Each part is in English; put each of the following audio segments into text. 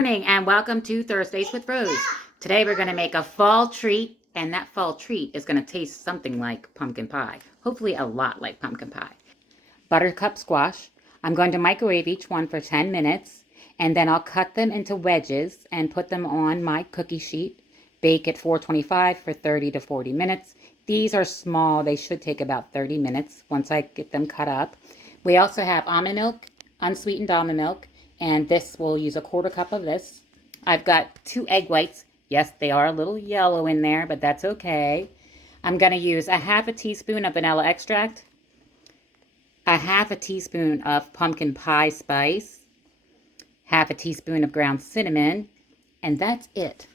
Morning and welcome to Thursdays with Rose. Today we're going to make a fall treat, and that fall treat is going to taste something like pumpkin pie. Hopefully a lot like pumpkin pie. Buttercup squash. I'm going to microwave each one for 10 minutes, and then I'll cut them into wedges and put them on my cookie sheet. Bake at 425 for 30 to 40 minutes. These are small. They should take about 30 minutes once I get them cut up. We also have almond milk, unsweetened almond milk, and this will use a quarter cup of this. I've got 2 egg whites. Yes, they are a little yellow in there, but that's okay. I'm going to use a half a teaspoon of vanilla extract, a half a teaspoon of pumpkin pie spice, half a teaspoon of ground cinnamon, and that's it.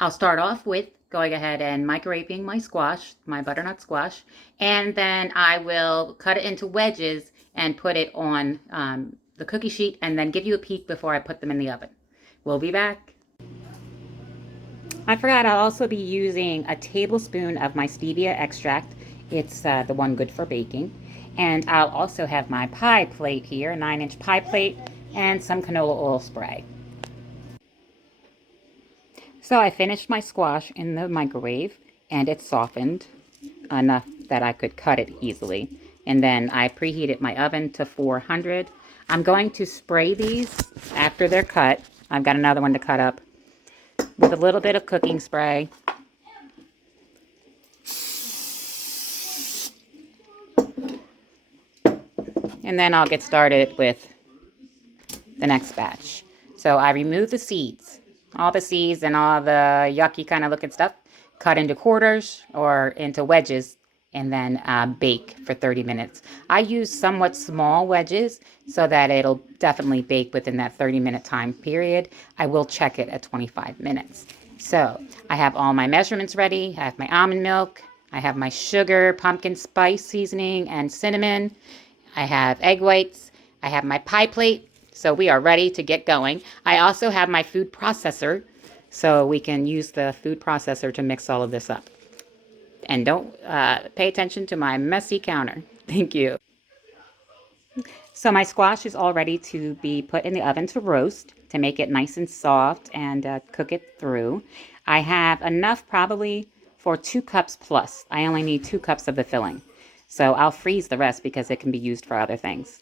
I'll start off with going ahead and microwaving my squash, my butternut squash, and then I will cut it into wedges and put it on the cookie sheet and then give you a peek before I put them in the oven. We'll be back. I forgot I'll also be using a tablespoon of my stevia extract. It's the one good for baking. And I'll also have my pie plate here, a 9-inch pie plate, and some canola oil spray. So I finished my squash in the microwave, and it softened enough that I could cut it easily. And then I preheated my oven to 400. I'm going to spray these after they're cut. I've got another one to cut up with a little bit of cooking spray. And then I'll get started with the next batch. So I remove the seeds, all the seeds and all the yucky kind of looking stuff, cut into quarters or into wedges, and then bake for 30 minutes. I use somewhat small wedges so that it'll definitely bake within that 30-minute time period. I will check it at 25 minutes. So I have all my measurements ready. I have my almond milk. I have my sugar, pumpkin spice seasoning, and cinnamon. I have egg whites. I have my pie plate. So we are ready to get going. I also have my food processor, so we can use the food processor to mix all of this up. And don't pay attention to my messy counter. Thank you. So my squash is all ready to be put in the oven to roast, to make it nice and soft and cook it through. I have enough probably for 2 cups plus. I only need 2 cups of the filling. So I'll freeze the rest because it can be used for other things.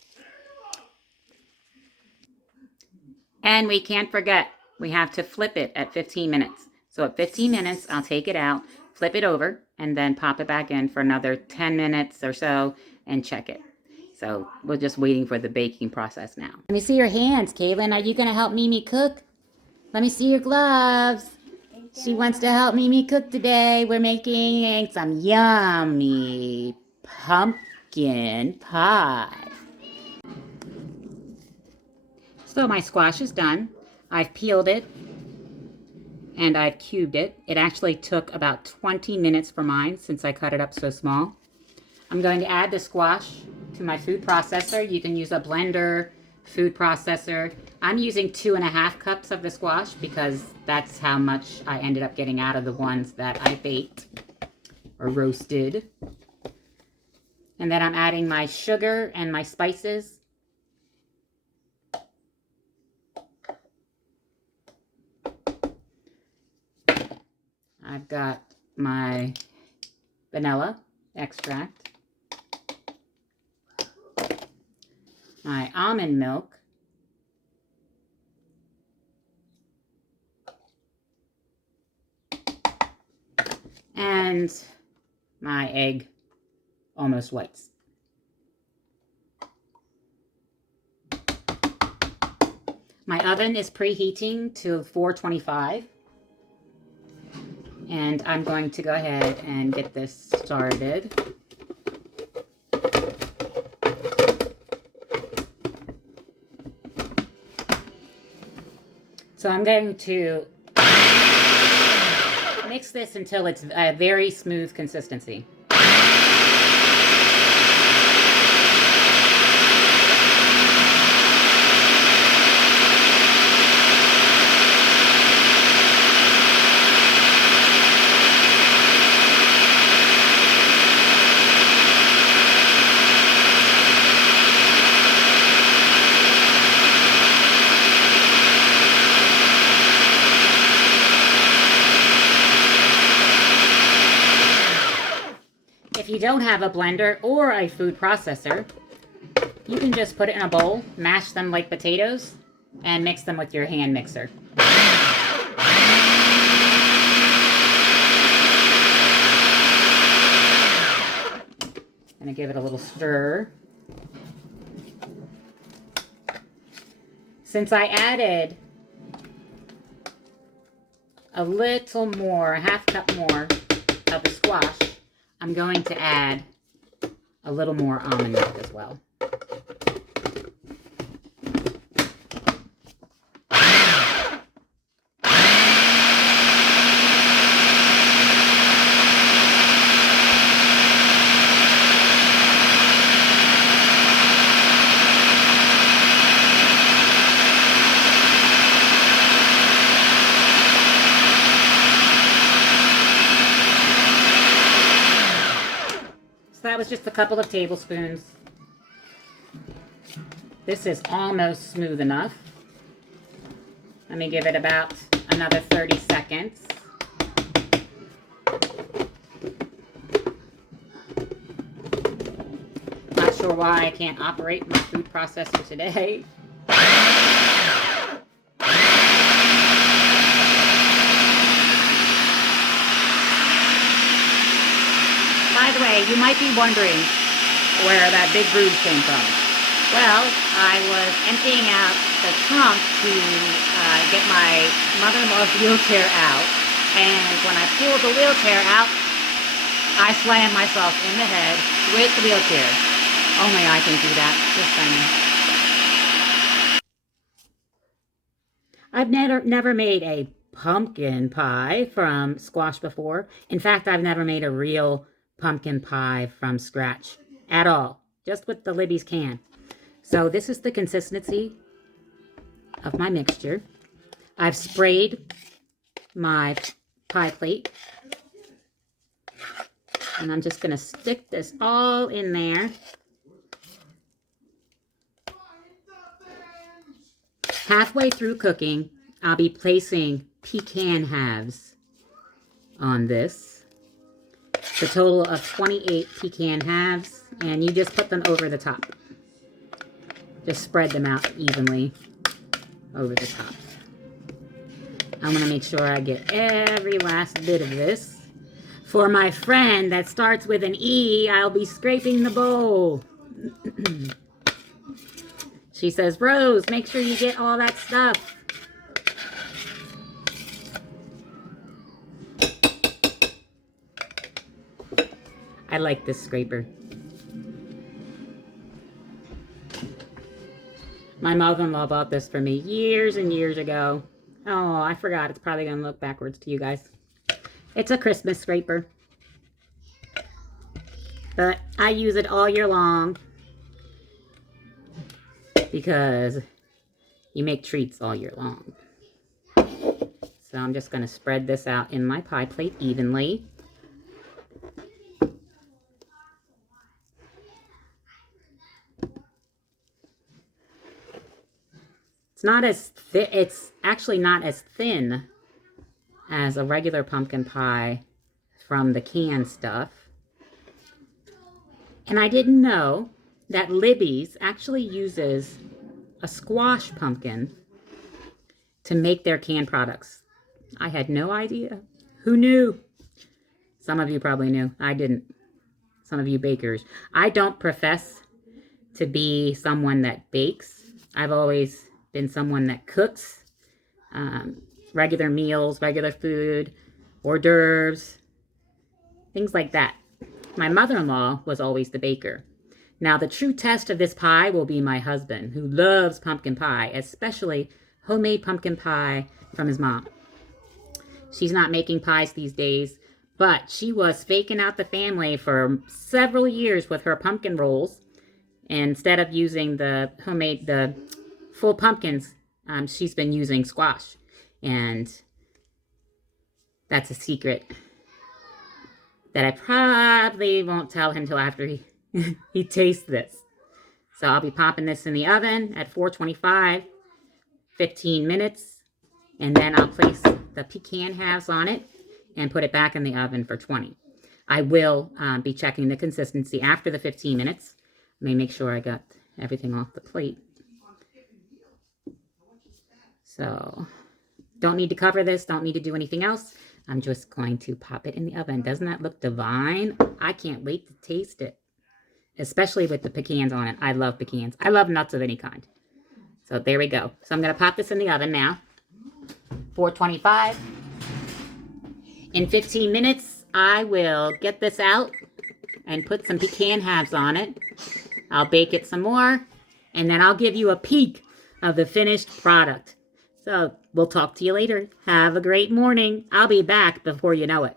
And we can't forget, we have to flip it at 15 minutes. So at 15 minutes, I'll take it out, flip it over, and then pop it back in for another 10 minutes or so and check it. So we're just waiting for the baking process now. Let me see your hands, Caitlin. Are you going to help Mimi cook? Let me see your gloves. She wants to help Mimi cook today. We're making some yummy pumpkin pie. So my squash is done. I've peeled it and I've cubed it. It actually took about 20 minutes for mine since I cut it up so small. I'm going to add the squash to my food processor. You can use a blender, food processor. I'm using 2.5 cups of the squash because that's how much I ended up getting out of the ones that I baked or roasted. And then I'm adding my sugar and my spices. I've got my vanilla extract, my almond milk, and my egg almost whites. My oven is preheating to 425. And I'm going to go ahead and get this started. So I'm going to mix this until it's a very smooth consistency. you don't have a blender or a food processor, you can just put it in a bowl, mash them like potatoes, and mix them with your hand mixer. Gonna give it a little stir. Since I added a little more, a half cup more of the squash, I'm going to add a little more almond milk as well. So that was just a couple of tablespoons. This is almost smooth enough. Let me give it about another 30 seconds. Not sure why I can't operate my food processor today. By the way, you might be wondering where that big bruise came from. Well, I was emptying out the trunk to get my mother-in-law's wheelchair out, and when I pulled the wheelchair out, I slammed myself in the head with the wheelchair. Only I can do that. Just saying. I've never made a pumpkin pie from squash before. In fact, I've never made a real pumpkin pie from scratch at all, just with the Libby's can. So this is the consistency of my mixture. I've sprayed my pie plate, and I'm just going to stick this all in there. Halfway through cooking, I'll be placing pecan halves on this. The total of 28 pecan halves, and you just put them over the top. Just spread them out evenly over the top. I'm going to make sure I get every last bit of this. For my friend that starts with an E, I'll be scraping the bowl. She says, Rose, make sure you get all that stuff. I like this scraper. My mother-in-law bought this for me years and years ago. Oh, I forgot. It's probably going to look backwards to you guys. It's a Christmas scraper. But I use it all year long because you make treats all year long. So I'm just going to spread this out in my pie plate evenly. It's not as thick. It's actually not as thin as a regular pumpkin pie from the canned stuff. And I didn't know that Libby's actually uses a squash pumpkin to make their canned products. I had no idea. Who knew? Some of you probably knew. I didn't. Some of you bakers. I don't profess to be someone that bakes. I've always been someone that cooks regular meals, regular food, hors d'oeuvres, things like that. My mother-in-law was always the baker. Now, the true test of this pie will be my husband, who loves pumpkin pie, especially homemade pumpkin pie from his mom. She's not making pies these days, but she was faking out the family for several years with her pumpkin rolls. And instead of using the full pumpkins, she's been using squash. And that's a secret that I probably won't tell him till after he tastes this. So I'll be popping this in the oven at 425, 15 minutes. And then I'll place the pecan halves on it and put it back in the oven for 20. I will be checking the consistency after the 15 minutes. Let me make sure I got everything off the plate. So, don't need to cover this. Don't need to do anything else. I'm just going to pop it in the oven. Doesn't that look divine? I can't wait to taste it. Especially with the pecans on it. I love pecans. I love nuts of any kind. So there we go. So I'm going to pop this in the oven now. 425. In 15 minutes, I will get this out and put some pecan halves on it. I'll bake it some more, and then I'll give you a peek of the finished product. So we'll talk to you later. Have a great morning. I'll be back before you know it.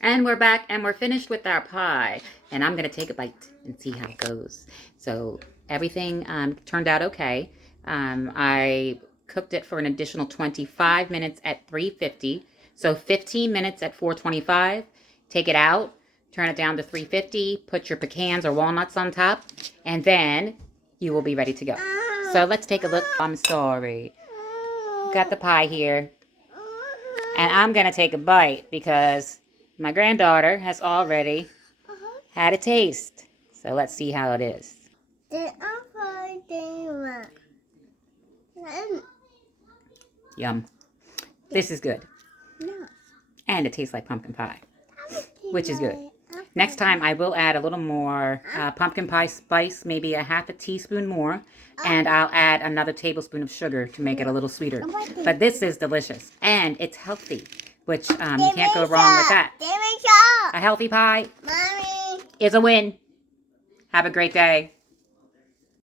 And we're back, and we're finished with our pie. And I'm going to take a bite and see how it goes. So everything turned out okay. I cooked it for an additional 25 minutes at 350. So 15 minutes at 425. Take it out, turn it down to 350, put your pecans or walnuts on top, and then you will be ready to go. So let's take a look. I'm sorry. Got the pie here. And I'm going to take a bite because my granddaughter has already had a taste. So let's see how it is. Yum. This is good. And it tastes like pumpkin pie, which is good. Next time I will add a little more pumpkin pie spice, maybe a half a teaspoon more. And I'll add another tablespoon of sugar to make it a little sweeter. But this is delicious. And it's healthy, which you can't go wrong with that. A healthy pie is a win. Have a great day.